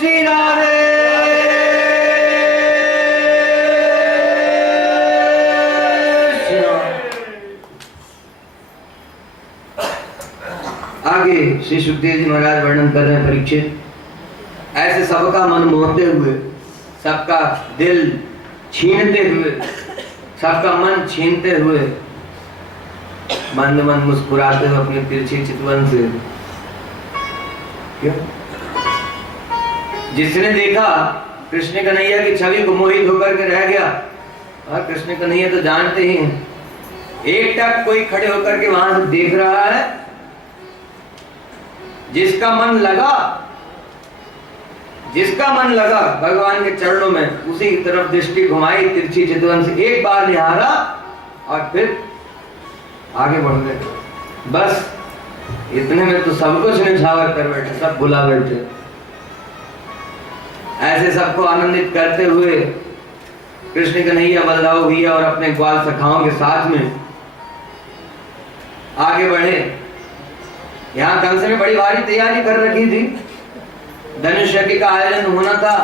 श्री राधे। आगे श्री सुखदेव जी महाराज वर्णन कर रहे हैं, परीक्षित ऐसे सबका मन मोहते हुए, सबका दिल छीनते हुए, सबका मन छीनते हुए, मंद मंद मुस्कुराते हुए अपने तिरछी चितवन से, क्यों? जिसने देखा कृष्ण कन्हैया की छवि को मोहित होकर के रह गया। और कृष्ण कन्हैया तो जानते ही हैं, एक टक कोई खड़े होकर के वहां से देख रहा है, जिसका मन लगा भगवान के चरणों में, उसी की तरफ दृष्टि घुमाई तिरछी चितवन से, एक बार निहारा और फिर आगे बढ़ गए। बस इतने में तो सब कुछ निछावर कर बैठे, सब भुला बैठे। ऐसे सबको आनंदित करते हुए कृष्ण कन्हैया, बलदाऊ भैया और अपने ग्वाल सखाओं के साथ में आगे बढ़े। यहाँ कंस ने बड़ी भारी तैयारी कर रखी थी, धनुष यज्ञ का आयोजन होना था।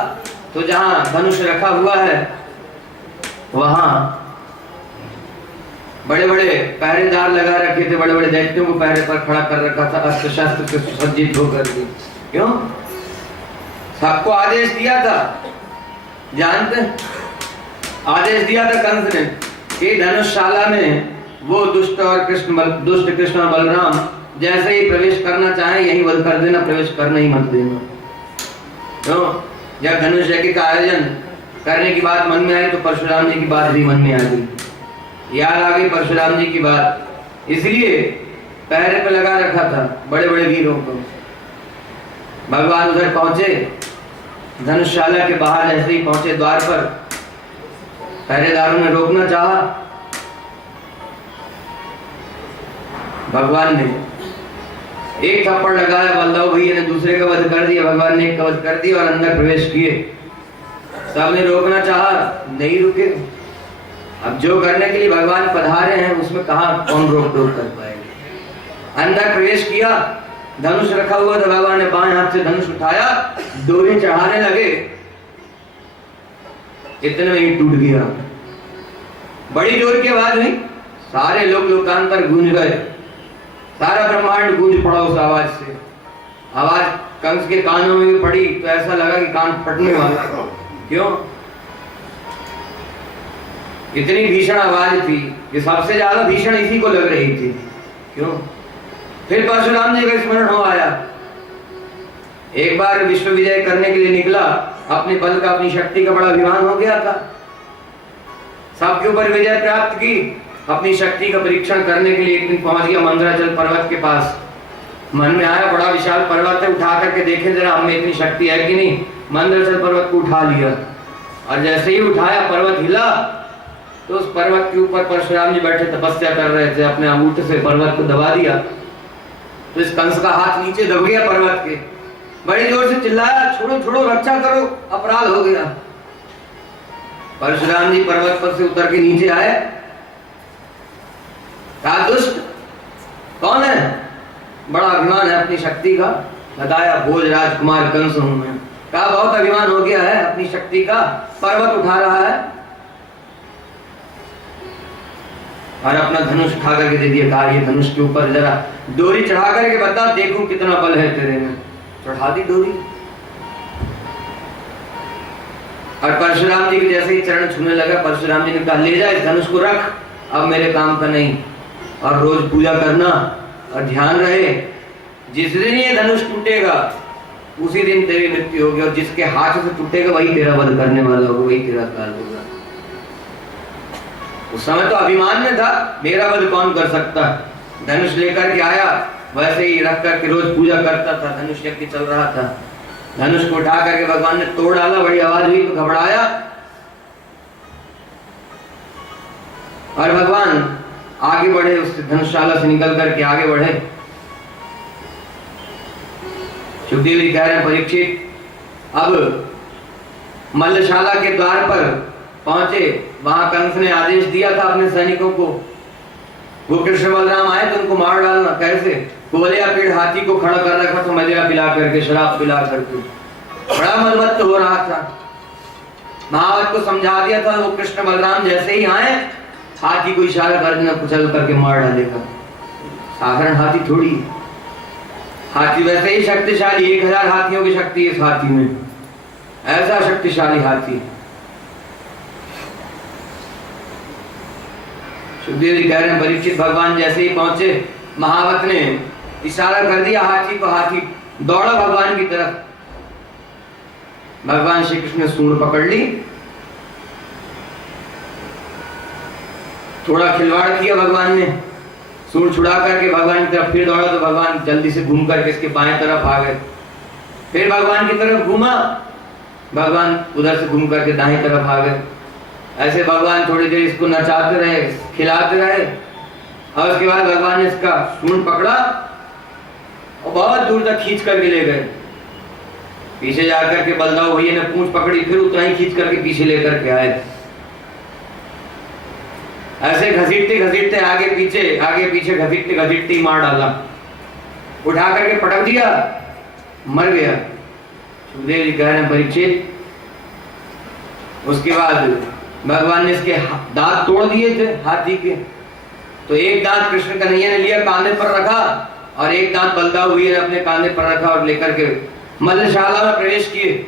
तो जहां धनुष रखा हुआ है वहां बड़े बड़े पहरेदार लगा रखे थे, बड़े बड़े दैत्यों को पहरे पर खड़ा कर रखा था, अस्त्र शस्त्र से सुसज्जित होकर के। क्यों? सबको आदेश दिया था, जानते, आदेश दिया था कंस ने कि धनुषशाला में वो दुष्ट कृष्ण और बलराम जैसे ही प्रवेश करना चाहे यही वध कर देना, प्रवेश करना ही मत देना। तो जब धनुष यज्ञ का आयोजन करने की बात मन में आई तो परशुराम जी की बात भी मन में आ गई, याद आ गई परशुराम जी की बात। इसलिए पहरे पे लगा रखा था बड़े बड़े वीरों को। भगवान उधर पहुंचे, धनुषशाला के बाहर जैसे ही पहुंचे द्वार पर, पहरेदारों ने रोकना चाहा, भगवान ने एक थप्पड़ लगाया, बलदाऊ भैया ने दूसरे का वध कर दिया, भगवान ने एक का वध कर दिया और अंदर प्रवेश किए। सबने रोकना चाहा, नहीं रुके। अब जो करने के लिए भगवान पधारे हैं उसमें कहां कौन रोक कर पाएगा। अंदर प्रवेश किया, धनुष रखा हुआ था, भगवान ने बाएं हाथ से धनुष उठाया, डोरी चढ़ाने लगे, इतने में ही टूट गया। बड़ी जोर की आवाज हुई, सारे लोग लोकांतर गूंज गए, सारा ब्रह्मांड गूंज पड़ा उस आवाज से। आवाज कंस के कानों में भी पड़ी तो ऐसा लगा कि कान फटने वाला। क्यों? इतनी भीषण आवाज थी कि सबसे ज्यादा भीषण इसी को लग रही थी। क्यों? फिर परशुराम जी का स्मरण हो आया, एक बार विश्व विजय करने के लिए निकला, अपने बल का, अपनी शक्ति का बड़ा अभिमान हो गया था, सबके ऊपर विजय प्राप्त की। अपनी शक्ति का परीक्षण करने के लिए एक दिन पहुंच गया मंदराचल पर्वत के पास। मन में आया बड़ा विशाल पर्वत है, उठा करके देखे जरा हमें इतनी शक्ति है कि नहीं। मंदराचल पर्वत को उठा लिया और जैसे ही उठाया पर्वत हिला तो उस पर्वत के ऊपर परशुराम जी बैठे तपस्या कर रहे थे, अपने अंगूठे से पर्वत को दबा दिया तो इस कंस का हाथ नीचे दब गया पर्वत के। बड़ी जोर से चिल्लाया, छोड़ो छोड़ो, रक्षा करो, अपराध हो गया। परशुराम जी पर्वत पर से उतर के नीचे आए, कहा दुष्ट कौन है? बड़ा अभिमान है अपनी शक्ति का। बताया भोज राजकुमार कंस हूं मैं। कहा बहुत अभिमान हो गया है अपनी शक्ति का, पर्वत उठा रहा है और अपना धनुष उठा करके दे दिया। कहा ये धनुष के ऊपर जरा डोरी चढ़ा करके बता, देखूं कितना बल है तेरे में। चढ़ा दी डोरी और परशुराम जी के जैसे ही चरण छूने लगा, परशुराम जी ने कहा ले जा इस धनुष को, रख, अब मेरे काम का नहीं, और रोज पूजा करना और ध्यान रहे, जिस दिन ये धनुष टूटेगा उसी दिन तेरी मृत्यु होगी, और जिसके हाथ से टूटेगा वही तेरा वध करने वाला होगा, वही तेरा काल होगा। उस समय तो अभिमान में था, मेरा वध कौन कर सकता। धनुष लेकर के आया, वैसे ही रख करके रोज पूजा करता था, धनुष यज्ञ चल रहा था। धनुष को उठा करके भगवान ने तोड़ डाला, बड़ी आवाज हुई तो घबराया और भगवान आगे बढ़े, उस धनुषशाला से निकल करके आगे बढ़े। सुखदेव जी कह रहे हैं परीक्षित, अब मल्लशाला के द्वार पर पहुंचे, वहां कंस ने आदेश दिया था अपने सैनिकों को, वो कृष्ण बलराम आए तो उनको मार डालना। कैसे? कोलिया पेड़ हाथी को खड़ा कर रखा तो मदिरा पिला करके, शराब पिला करके। बड़ा मलमत्त हो रहा था। महावत को समझा दिया था, वो कृष्ण बलराम जैसे ही आए हाथी को इशारा कर देना, कुचल करके मार डालेगा। साधारण हाथी थोड़ी, हाथी वैसे ही शक्तिशाली, 1000 हाथियों की शक्ति इस हाथी में, ऐसा शक्तिशाली हाथी। सुखदेव जी कह रहे हैं परीक्षित भगवान जैसे ही पहुंचे, महावत ने इशारा कर दिया हाथी को, हाथी दौड़ा भगवान की तरफ। भगवान श्री कृष्ण ने सूंड पकड़ ली, थोड़ा खिलवाड़ किया भगवान ने, सूंड छुड़ा करके भगवान की तरफ फिर दौड़ा तो भगवान जल्दी से घूम करके इसके बाएं तरफ आ गए। फिर भगवान की तरफ घूमा, भगवान उधर से घूम करके दाएं तरफ आ गए। ऐसे भगवान थोड़ी देर इसको नचाते रहे, खिलाते रहे, और उसके बाद भगवान ने इसका सूंड पकड़ा और बहुत दूर तक खींच करके ले गए। पीछे जाकर के बलदाऊ भैया ने पूंछ पकड़ी, फिर उतना ही खींच करके पीछे लेकर के आए। ऐसे घसीटते घसीटते आगे पीछे घसीटते घसीटते मार डाला, उठा करके पटक दिया, मर गया। सुखदेव जी कह रहे हैं परीक्षित, उसके बाद भगवान ने इसके दांत तोड़ दिए थे हाथी के, तो एक दांत कृष्ण कन्हैया ने लिया, कांधे पर रखा, और एक दांत बलदाऊ भैया ने अपने कांधे पर रखा और लेकर के मल्लशाला में प्रवेश किए।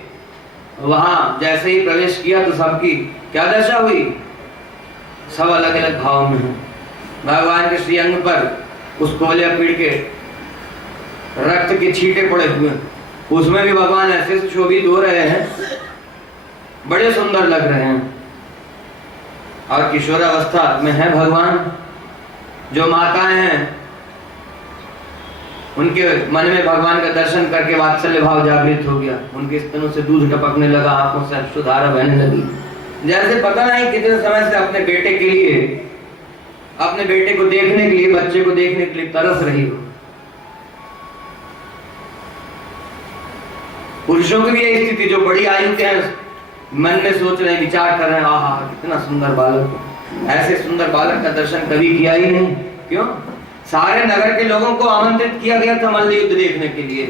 वहां जैसे ही प्रवेश किया तो सबकी क्या दशा हुई, सब अलग अलग भाव में है। भगवान के श्रीअंग पर उस कोले पीड़ के रक्त के छींटे पड़े हुए, उसमें भी भगवान ऐसे सुशोभित हो रहे हैं, बड़े सुंदर लग रहे हैं। और किशोरावस्था में है भगवान। जो माताएं हैं उनके मन में भगवान का दर्शन करके वात्सल्य भाव जागृत हो गया, उनके स्तनों से दूध टपकने लगा, आंखों से अश्रुधारा बहने लगी, जैसे पता नहीं कितने समय से अपने बेटे के लिए, अपने बेटे को देखने के लिए, बच्चे को देखने के लिए तरस रही हो। पुरुषों की भी यही स्थिति, जो बड़ी आयु के हैं, मन में सोच रहे हैं, विचार कर रहे हैं, आहा कितना सुंदर बालक, ऐसे सुंदर बालक का दर्शन कभी किया ही नहीं। क्यों? सारे नगर के लोगों को आमंत्रित किया गया था मल्ल युद्ध देखने के लिए,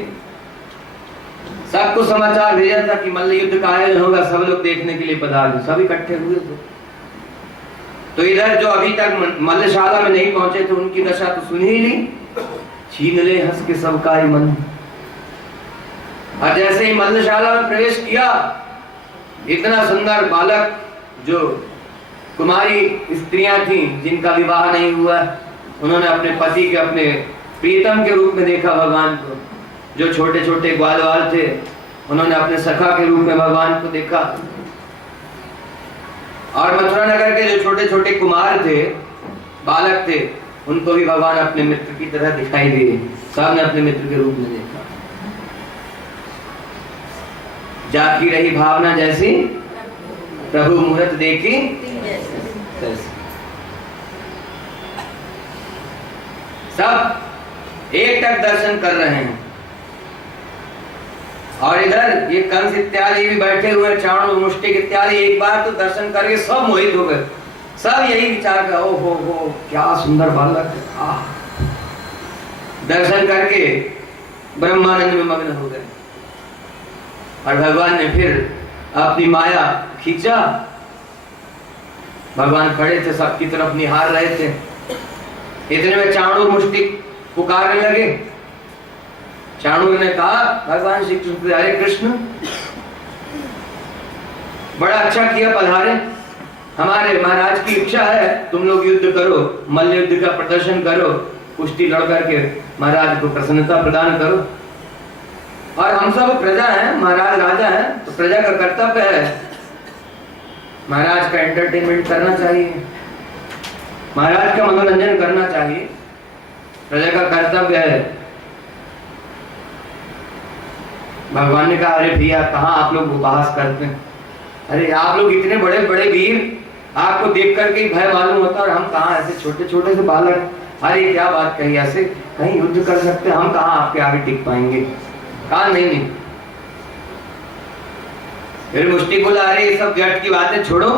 सबको समाचार भेजा था कि मल्ल युद्ध का आयोजन होगा, सब लोग देखने के लिए पधारे, सब इकट्ठे हुए थे। तो इधर जो अभी तक मल्लशाला में नहीं पहुंचे थे, उनकी दशा तो सुन ही ली, छीन ले हंस के सबका ही मन। और जैसे ही मल्लशाला में प्रवेश किया, इतना सुंदर बालक, जो कुमारी स्त्रियां थी जिनका विवाह नहीं हुआ, उन्होंने अपने पति के, अपने प्रीतम के रूप में देखा भगवान को। जो छोटे छोटे ग्वाल वाल थे, उन्होंने अपने सखा के रूप में भगवान को देखा। और मथुरा नगर के जो छोटे छोटे कुमार थे, बालक थे, उनको भी भगवान अपने मित्र की तरह दिखाई दिए, सबने अपने मित्र के रूप में देखा। जाती रही भावना जैसी, प्रभु मुहूर्त देखी तैसी। सब एक टक दर्शन कर रहे हैं। और इधर ये कंस इत्यादि भी बैठे हुए, चाणूर मुष्टिक इत्यादि, एक बार तो दर्शन करके सब मोहित हो गए। सब यही विचार कर, ओ हो क्या सुंदर बालक, दर्शन करके ब्रह्मानंद में मग्न हो गए। और भगवान ने फिर अपनी माया खींचा, भगवान खड़े थे, सबकी तरफ निहार रहे थे। इतने में चाणूर मुष्टिक पुकारने लगे। चाणूर ने कहा भगवान श्री कृष्ण से, हरे कृष्ण, बड़ा अच्छा किया पधारे, हमारे महाराज की इच्छा है तुम लोग युद्ध करो, मल्ल युद्ध का प्रदर्शन करो, कुश्ती लड़ करके महाराज को प्रसन्नता प्रदान करो। और हम सब प्रजा हैं, महाराज राजा हैं, तो प्रजा का कर्तव्य है महाराज का एंटरटेनमेंट करना चाहिए, महाराज का मनोरंजन करना चाहिए, प्रजा का कर्तव्य है। भगवान ने कहा, अरे भैया कहाँ आप लोग उपहास करते हैं, अरे आप लोग इतने बड़े बड़े वीर, आपको देख करके ही भय मालूम होता, और हम कहाँ ऐसे छोटे छोटे से बालक, अरे क्या बात कही, ऐसे कहीं युद्ध कर सकते, हम कहाँ आपके आगे टिक पाएंगे। कहा नहीं। फिर मुष्टि बोला, अरे ये सब व्यर्थ की बातें छोड़ो,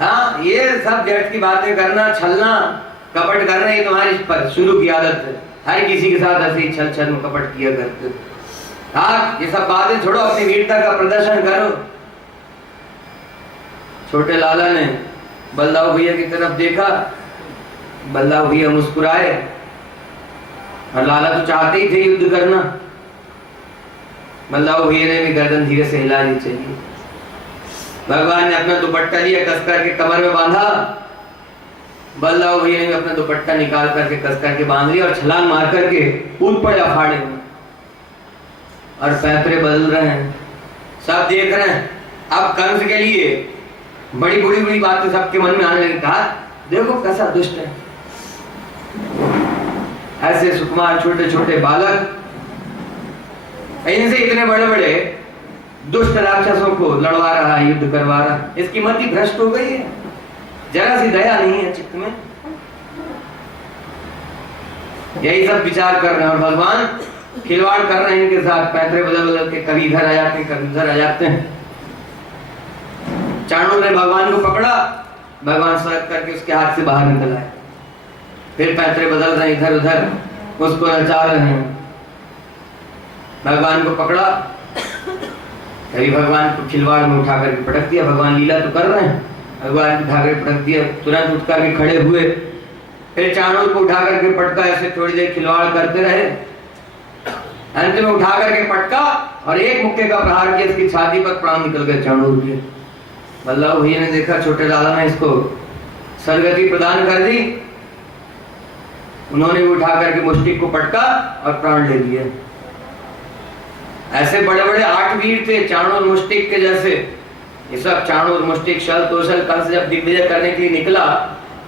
हाँ ये सब व्यर्थ की बातें करना, छलना कपट करना, ये तुम्हारी शुरू की आदत है, हर किसी के साथ ऐसे ही छल छल में कपट किया करते। हाँ, ये सब बातें छोड़ो, अपनी वीरता का प्रदर्शन करो। छोटे लाला ने बलदाऊ भैया की तरफ देखा, बलदाऊ भैया मुस्कुराए, और लाला तो चाहते ही थे युद्ध करना। बलदाऊ भैया ने भी गर्दन धीरे से हिला ली। चाहिए भगवान ने अपना दुपट्टा लिया, कस करके कमर में बांधा। बलदाऊ भैया ने भी अपना दुपट्टा निकाल करके कस करके बांध लिया और छलांग मार करके कूद पड़े अखाड़े में, और पैतरे बदल रहे हैं, सब देख रहे हैं। अब कंस के लिए बड़ी बुरी बुरी बातें सबके मन में आने लगी। कहा देखो कैसा दुष्ट है, ऐसे सुकुमार छोटे छोटे बालक इनसे इतने बड़े बड़े दुष्ट राक्षसों को लड़वा रहा है, युद्ध करवा रहा है। इसकी मति भ्रष्ट हो गई है, जरा सी दया नहीं है चित्त में। यही सब विचार कर रहे हैं, और भगवान खिलवाड़ कर रहे हैं इनके साथ। पैतरे बदल बदल के कभी इधर आ जाते हैं, कभी उधर आ जाते हैं। चाणूर ने भगवान को पकड़ा, भगवान सरक करके उसके हाथ से बाहर निकल आए। फिर पैतरे बदल रहे हैं, इधर उधर उसको नचा रहे हैं। भगवान को पकड़ा, कभी भगवान को खिलवाड़ में उठा करके पटक दिया। भगवान लीला तो कर रहे हैं, भगवान को उठा करके पटक दिया, तुरंत उठ करके खड़े हुए। फिर चाणूर को उठा करके पटका, ऐसे थोड़ी देर खिलवाड़ करते रहे। अंत में उठा करके पटका और एक मुक्के का प्रहार किया, इसकी छाती पर प्राण निकल गए चाणूर के। बलदाऊ भैया ने देखा छोटे लाला ने इसको सदगति प्रदान कर दी। उन्होंने भी उठा करके मुष्टिक को पटका और प्राण ले लिए। ऐसे बड़े बड़े 8 वीर थे चाणूर मुष्टिक के जैसे। ये सब चाणूर मुष्टिक शल तोषल कंस जब दिग्विजय करने के लिए निकला,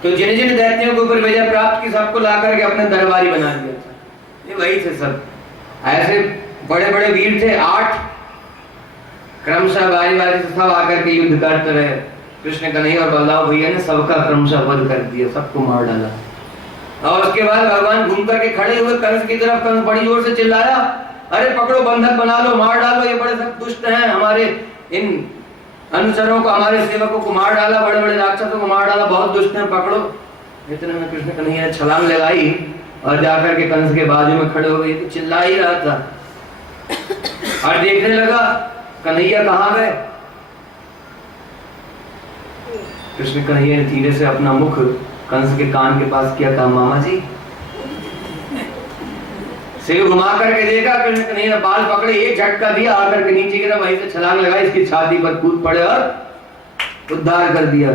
तो जिन जिन दैत्यों के ऊपर विजय प्राप्त की सबको ला करके अपने दरबारी बना दिया था। ये वही थे सब, ऐसे बड़े बड़े वीर थे 8। क्रमशः बारी बारी से सब आकर के युद्ध करते रहे। कृष्ण कन्हैया और बलदाऊ भैया ने सबका क्रमशः वध कर दिया, सबको मार डाला। और उसके बाद भगवान घूम करके खड़े हुए कंस की तरफ। कंस बड़ी जोर से चिल्लाया, अरे पकड़ो, बंधक बना लो, मार डालो, ये बड़े सब दुष्ट हैं, हमारे इन अनुचरों को, हमारे सेवकों को मार डाला, बड़े बड़े राक्षसों को मार डाला, बहुत दुष्ट हैं, पकड़ो। इतने में कृष्ण कन्हैया ने छलांग लगाई और जाकर के कंस के बाजू में खड़े हो गए। तो चिल्ला ही रहा था और देखने लगा कन्हैया कहाँ गए। कृष्ण कन्हैया ने धीरे से अपना मुख कंस के कान के पास किया, कहा मामा जी। सिर घुमा करके देखा, कृष्ण कन्हैया ने बाल पकड़े, एक झटका दिया, आकर के नीचे गिरा, वहीं से छलांग लगाई, इसकी छाती पर कूद पड़े और उद्धार कर दिया।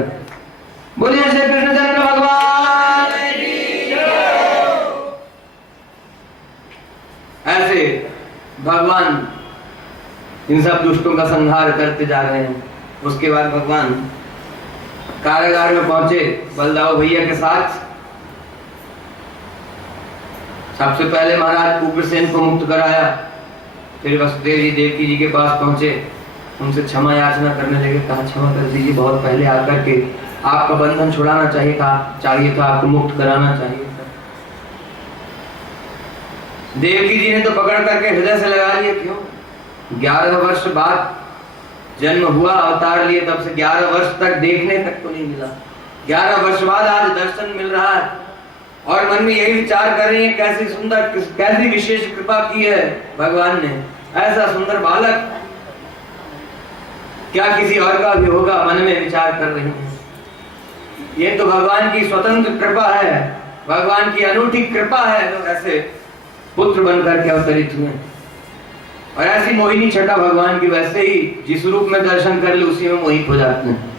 बोलिए श्री कृष्णचंद्र भगवान की जय। ऐसे भगवान इन सब दुष्टों का संहार करते जा रहे हैं। उसके बाद भगवान कारागार में पहुंचे बलदाऊ भैया के साथ। सबसे पहले महाराज उग्रसेन को मुक्त कराया, फिर वसुदेव जी देवकी जी के पास पहुंचे, उनसे क्षमा याचना करने लगे। कहा क्षमा कर दीजिए, बहुत पहले आकर के आपका बंधन छुड़ाना चाहिए था, आपको मुक्त कराना चाहिए था। देवकी जी ने तो पकड़ करके हृदय से लगा लिया। क्यों? 11 वर्ष बाद जन्म हुआ, अवतार लिए, तब से 11 वर्ष तक देखने तक तो नहीं मिला। 11 वर्ष बाद आज दर्शन मिल रहा है और मन में यही विचार कर रही है, कैसी सुंदर, कैसी विशेष कृपा की है भगवान ने, ऐसा सुंदर बालक क्या किसी और का भी होगा, मन में विचार कर रही है। ये तो भगवान की स्वतंत्र कृपा है, भगवान की अनूठी कृपा है, तो ऐसे पुत्र बनकर के अवतरित हुए। और ऐसी मोहिनी छटा भगवान की, वैसे ही जिस रूप में दर्शन कर ले उसी में मोहित हो जाते हैं।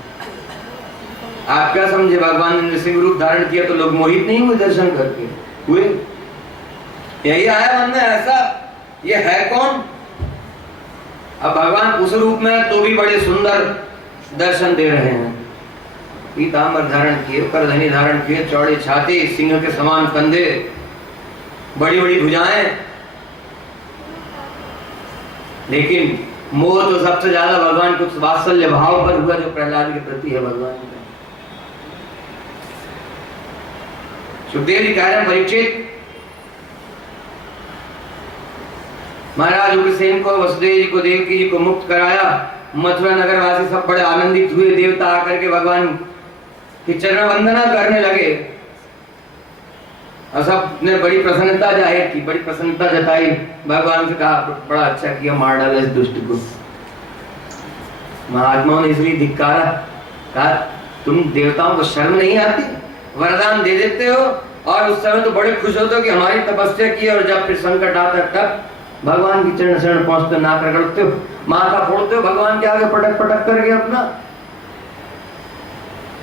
आप क्या समझे, भगवान ने नृसिंह रूप धारण किया तो लोग मोहित नहीं हुए दर्शन करके? हुए। यही आया मन में, ऐसा ये है कौन? अब भगवान उस रूप में तो भी बड़े सुंदर दर्शन दे रहे हैं। पीतांबर धारण किए, करधनी धारण किए, चौड़ी छाती, सिंह के समान कंधे, बड़ी बड़ी भुजाएं। लेकिन मोह तो सबसे ज्यादा भगवान के वात्सल्य भाव पर हुआ जो प्रहलाद के प्रति है भगवान का। सुखदेव जी कह रहे हैं, परीक्षित महाराज उग्रसेन को, वसुदेव जी को, देवकी जी को मुक्त कराया। मथुरा नगर वासी सब बड़े आनंदित हुए। देवता आकर के भगवान की चरण वंदना करने लगे। और सब ने बड़ी प्रसन्नता जाहिर की, बड़ी प्रसन्नता जताई। भगवान से कहा बड़ा अच्छा किया, मार डाला इस दुष्ट को। महात्माओं ने इसलिए धिक्कारा, कहा तुम देवताओं को शर्म नहीं आती, वरदान दे देते हो और उस समय तो बड़े खुश होते हो कि हमारी तपस्या की, और जब फिर संकट आता है तब भगवान की चरण शरण पहुंचते, नाक रगड़ते हो, माथा फोड़ते हो भगवान के आगे पटक पटक करके अपना।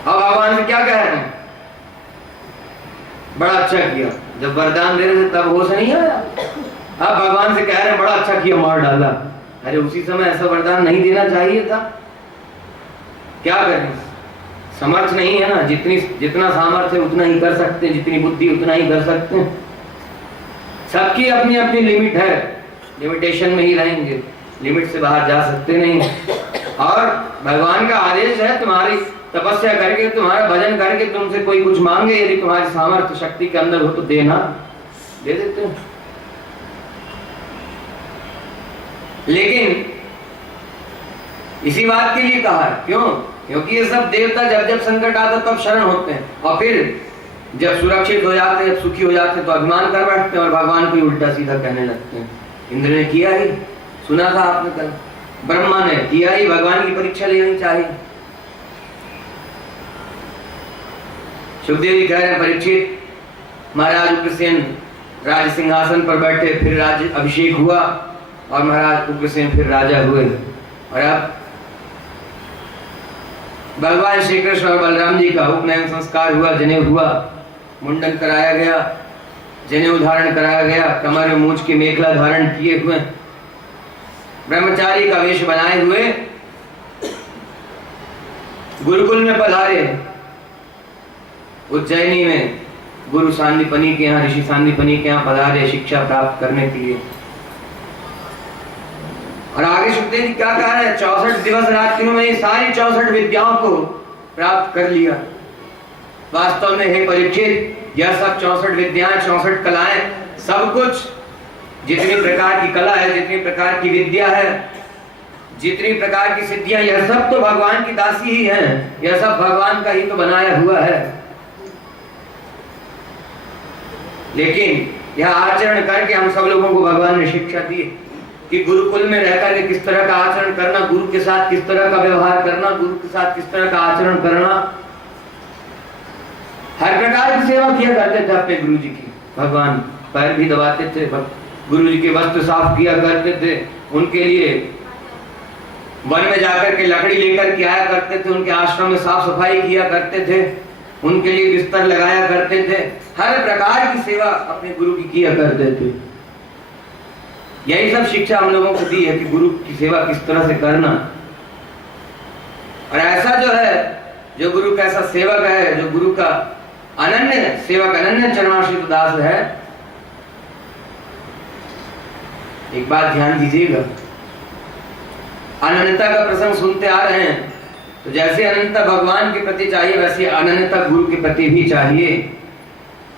अब भगवान से क्या कह रहे हैं, बड़ा अच्छा किया। जब वरदान दे रहे थे तब होश नहीं आया, अब भगवान से कह रहे हैं बड़ा अच्छा किया, मार डाला। अरे उसी समय ऐसा वरदान नहीं देना चाहिए था। क्या करें, समर्थ नहीं है ना, जितना सामर्थ्य उतना ही कर सकते हैं, जितनी बुद्धि उतना ही कर सकते हैं। सबकी अपनी अपनी लिमिट है, लिमिटेशन में ही रहेंगे, लिमिट से बाहर जा सकते नहीं। और भगवान का आदेश है तुम्हारी तपस्या करके, तुम्हारा भजन करके तुमसे कोई कुछ मांगे, यदि तुम्हारी सामर्थ्य शक्ति के अंदर हो तो देना, दे देते हैं। लेकिन इसी बात के लिए कहा है, क्यों? क्योंकि ये सब देवता जब जब संकट आता तब शरण होते हैं, और फिर जब सुरक्षित हो जाते हैं, सुखी हो जाते हैं तो अभिमान कर बैठते हैं और भगवान को ही उल्टा सीधा कहने लगते हैं। इंद्र ने किया ही, सुना था आपने कल, ब्रह्मा ने किया ही, भगवान की परीक्षा लेनी चाहिए। सुखदेव जी कह रहे हैं परीक्षित, महाराज उग्रसेन राज सिंहासन पर बैठे, फिर राज्य अभिषेक हुआ और महाराज उग्रसेन फिर राजा हुए, और अब भगवान श्री कृष्ण और बलराम जी का उपनयन संस्कार हुआ, जनेऊ हुआ, मुंडन कराया गया, जनेऊ धारण कराया गया, कमर में मूंछ की मेखला धारण किए हुए, ब्रह्मचारी का वेश बनाए हुए गुरुकुल में पधारे। उज्जैनी में गुरु सांदीपनी के यहाँ, ऋषि सांदीपनी के यहाँ पधारे शिक्षा प्राप्त करने के लिए। और आगे सुखदेव जी क्या कह रहे हैं, 64 दिवस रात्रियों में सारी 64 विद्याओं को प्राप्त कर लिया। वास्तव में हे परीक्षित, यह सब 64 विद्याएं, 64 कलाएं, सब कुछ जितनी प्रकार की कला है, जितनी प्रकार की विद्या है, जितनी प्रकार की सिद्धियां, यह सब तो भगवान की दासी ही है, यह सब भगवान का ही तो बनाया हुआ है। लेकिन यह आचरण करके हम सब लोगों को भगवान ने शिक्षा दी कि गुरुकुल में रहकर के किस तरह का आचरण करना, गुरु के साथ किस तरह का व्यवहार करना, गुरु के साथ किस तरह का आचरण करना। हर प्रकार की सेवा किया करते थे अपने गुरु जी की। भगवान पैर भी दबाते थे, गुरु जी के वस्त्र साफ किया करते थे, उनके लिए वन में जाकर के लकड़ी लेकर के आया करते थे, उनके आश्रम में साफ सफाई किया करते थे, उनके लिए बिस्तर लगाया करते थे, हर प्रकार की सेवा अपने गुरु की किया करते थे। यही सब शिक्षा हम लोगों को दी है कि गुरु की सेवा किस तरह से करना। और ऐसा जो है, जो गुरु का ऐसा सेवक है, जो गुरु का अनन्य सेवक, अनन्य चरणाश्रित दास है, एक बात ध्यान दीजिएगा, अनन्यता का प्रसंग सुनते आ रहे हैं, तो जैसे अनन्यता भगवान के प्रति चाहिए वैसे अनन्यता गुरु के प्रति भी चाहिए।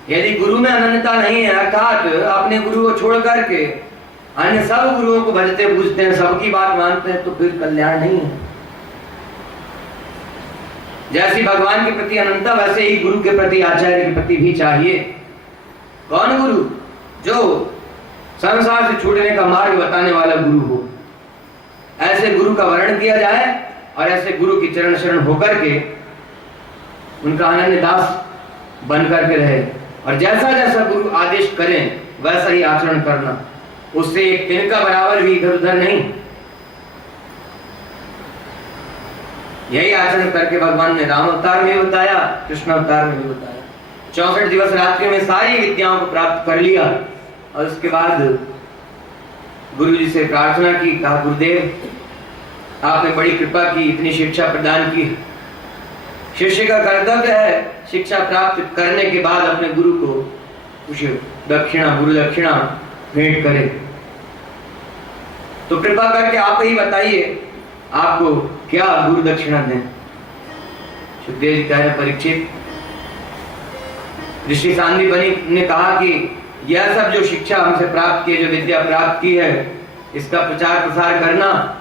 यदि गुरु में अनन्यता नहीं है, अर्थात अपने गुरु को छोड़ करके अन्य सब गुरुओं को भजते पूजते हैं, सबकी बात मानते हैं, तो फिर कल्याण नहीं है। जैसी भगवान के प्रति अनन्यता वैसे ही गुरु के प्रति, आचार्य के प्रति भी चाहिए। कौन गुरु? जो संसार से छूटने का मार्ग बताने वाला गुरु हो। ऐसे गुरु का वर्णन किया जाए और ऐसे गुरु की चरण शरण होकर के उनका अनन्य दास बन करके रहे, और जैसा जैसा गुरु आदेश करें वैसा ही आचरण करना, उससे एक तिनका बराबर भी इधर उधर नहीं। यही आचरण करके भगवान ने राम अवतार में बताया, कृष्ण अवतार में भी बताया। 64 दिवस रात्रियों में सारी विद्याओं को प्राप्त कर लिया, और उसके बाद गुरु जी से प्रार्थना की, कहा गुरुदेव आपने बड़ी कृपा की, इतनी शिक्षा प्रदान की। शिष्य का कर्तव्य है शिक्षा प्राप्त करने के बाद अपने गुरु को कुछ दक्षिणा, गुरु दक्षिणा भेंट करे। तो कृपा करके आप ही बताइए आपको क्या गुरु दक्षिणा दें। सुखदेव जी कह रहे परीक्षित, ऋषि सांदीपनी ने कहा कि यह सब जो शिक्षा हमसे प्राप्त की, जो विद्या प्राप्त की है, इसका प्रचार प्रसार करना,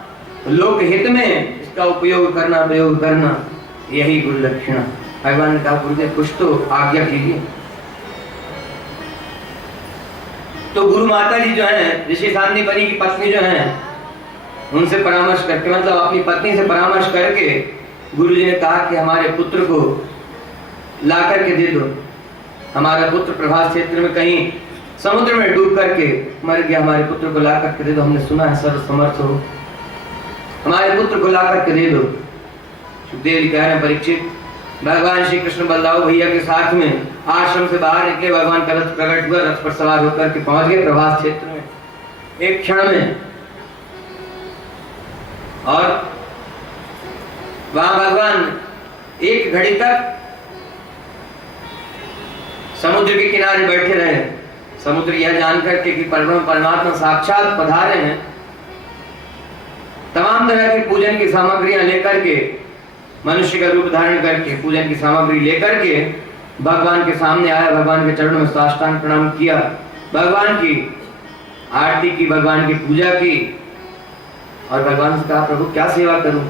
लोक हित में इसका उपयोग करना, प्रयोग करना, यही गुरु दक्षिणा। भगवान ने कहा गुरुदेव कुछ तो आज्ञा कीजिए। तो गुरु माता जी जो है, ऋषि सांदीपनि की पत्नी जो है, उनसे परामर्श करके, मतलब अपनी पत्नी से परामर्श करके गुरु जी ने कहा कि हमारे पुत्र को ला करके दे दो। हमारा पुत्र प्रभास क्षेत्र में कहीं समुद्र में डूब करके मर गया, हमारे पुत्र को ला करके दे दो। हमने सुना है सर्व समर्थ हो, हमारे पुत्र को ला करके दे दो। सुखदेव जी कह रहे हैं, परीक्षित, भगवान श्री कृष्ण बलदाऊ भैया के साथ में आश्रम से बाहर निकले, भगवान का रथ प्रकट हुआ, रथ पर सवार होकर के पहुंच गए प्रभास क्षेत्र में एक क्षण में। और वहां भगवान एक घड़ी तक समुद्र के किनारे बैठे रहे। समुद्र यह जानकर के कि परमात्मा साक्षात पधारे हैं, तमाम तरह की पूजन की सामग्रियां लेकर के, मनुष्य का रूप धारण करके पूजन की सामग्री लेकर के भगवान के सामने आया, भगवान के चरणों में साष्टांग प्रणाम किया, भगवान की आरती की, भगवान की पूजा की और भगवान से कहा, प्रभु क्या सेवा करूं,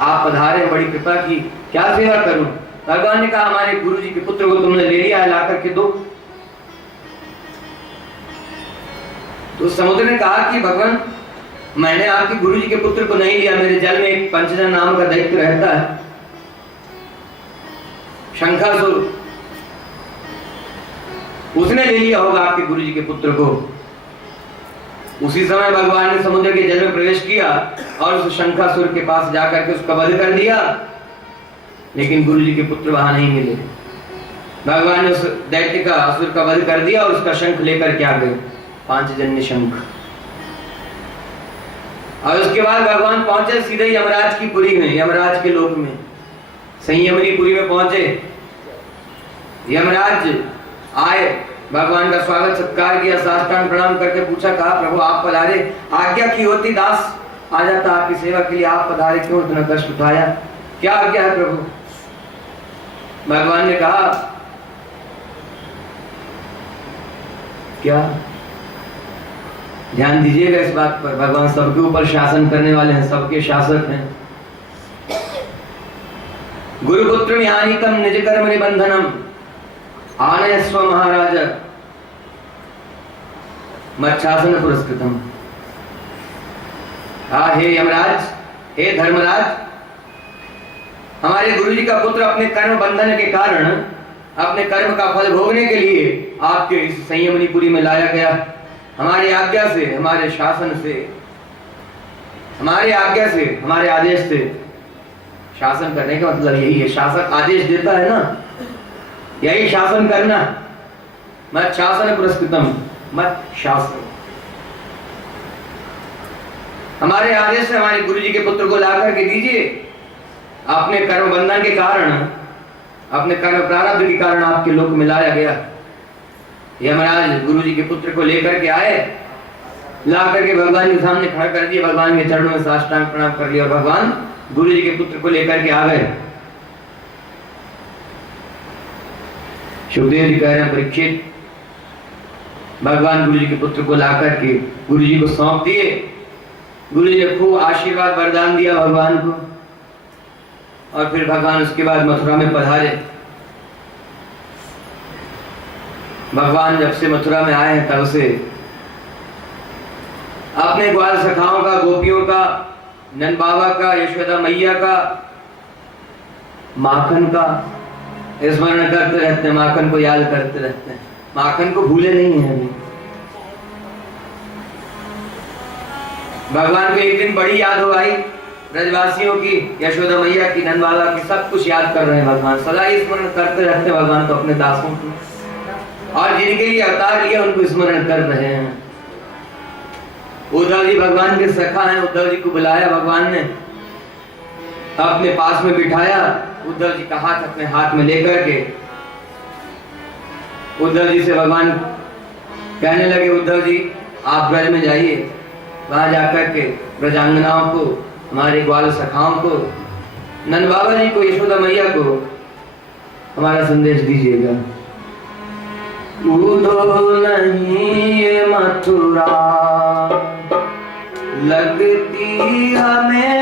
आप पधारे, बड़ी कृपा की, क्या सेवा करूं। भगवान ने कहा, हमारे गुरु जी के पुत्र को तुमने ले लिया है, ला करके दो। तो समुद्र ने कहा कि भगवान, मैंने आपके गुरु जी के पुत्र को नहीं लिया, मेरे जल में एक पंचजन नाम का दैत्य रहता है, शंखासुर, उसने ले लिया होगा आपके गुरु जी के पुत्र को। उसी समय भगवान ने समुद्र के जल में प्रवेश किया और उस शंखासुर के पास जाकर के उसका वध कर दिया, लेकिन गुरु जी के पुत्र वहां नहीं मिले। भगवान ने उस दैत्य का, असुर का वध कर दिया और उसका शंख लेकर के आ गए, पांचजन्य शंख। और उसके बाद भगवान पहुंचे सीधे यमराज की पुरी में, यमराज के लोक में, संयमनी पुरी में पहुंचे। यमराज आए, भगवान का स्वागत सत्कार किया, साष्टांग प्रणाम करके पूछा, कहा, प्रभु आप पधारे, आज्ञा की होती दास आ जाता आपकी सेवा के लिए, आप पधारे, क्यों इतना कष्ट उठाया, क्या आज्ञा है प्रभु। भगवान ने कहा, क्या, ध्यान दीजिएगा इस बात पर, भगवान सबके ऊपर शासन करने वाले हैं, सबके शासक हैं। गुरुपुत्र यानिकम निज कर्म निबंधनम आनयस्व महाराज मच्छासन पुरस्कृतम। हे यमराज, हे धर्मराज, हमारे गुरु जी का पुत्र अपने कर्म बंधन के कारण अपने कर्म का फल भोगने के लिए आपके इस संयमनीपुरी में लाया गया। हमारी आज्ञा से, हमारे शासन से, हमारे आज्ञा से, हमारे आदेश से, शासन करने का मतलब यही है, शासक आदेश देता है ना, यही शासन करना। मत शासन पुरस्कृतम, मत शासन, हमारे आदेश से हमारे गुरु जी के पुत्र को ला करके दीजिए। अपने कर्म बंधन के कारण, अपने कर्म प्रारब्ध के कारण आपके लोक में लाया गया। यमराज गुरु जी के पुत्र को लेकर के आए, ला करके भगवान के सामने खड़ा कर दिया, भगवान के चरणों में साष्टांग प्रणाम कर लिया और भगवान गुरु जी के पुत्र को लेकर के आ गए। सुखदेव जी कह रहे हैं, परीक्षित, भगवान गुरु जी के पुत्र को ला करके गुरु जी को सौंप दिए। गुरु जी ने खूब आशीर्वाद वरदान दिया भगवान को, और फिर भगवान उसके बाद मथुरा में पधारे। भगवान जब से मथुरा में आए हैं तब से अपने ग्वाल सखाओं का, गोपियों का, नंद बाबा का, यशोदा मैया का, माखन का स्मरण करते रहते हैं, माखन को याद करते रहते हैं, माखन को भूले नहीं है अभी। भगवान को एक दिन बड़ी याद हो आई ब्रजवासियों की, यशोदा मैया की, नंद बाबा की, सब कुछ याद कर रहे हैं भगवान, सदा ही स्मरण करते रहते हैं भगवान को, अपने दासों को, और जिनके लिए अवतार लिया उनको स्मरण कर रहे हैं। उद्धव जी भगवान के सखा हैं, उद्धव जी को बुलाया भगवान ने, अपने पास में बिठाया, उद्धव जी का हाथ अपने हाथ में लेकर के उद्धव जी से भगवान कहने लगे, उद्धव जी आप ब्रज में जाइए, वहां जाकर के ब्रजांगनाओं को, हमारे ग्वाल सखाओं को, नंद बाबा जी को, यशोदा मैया को हमारा संदेश दीजिएगा। उधो नहीं ये मथुरा लगती हमें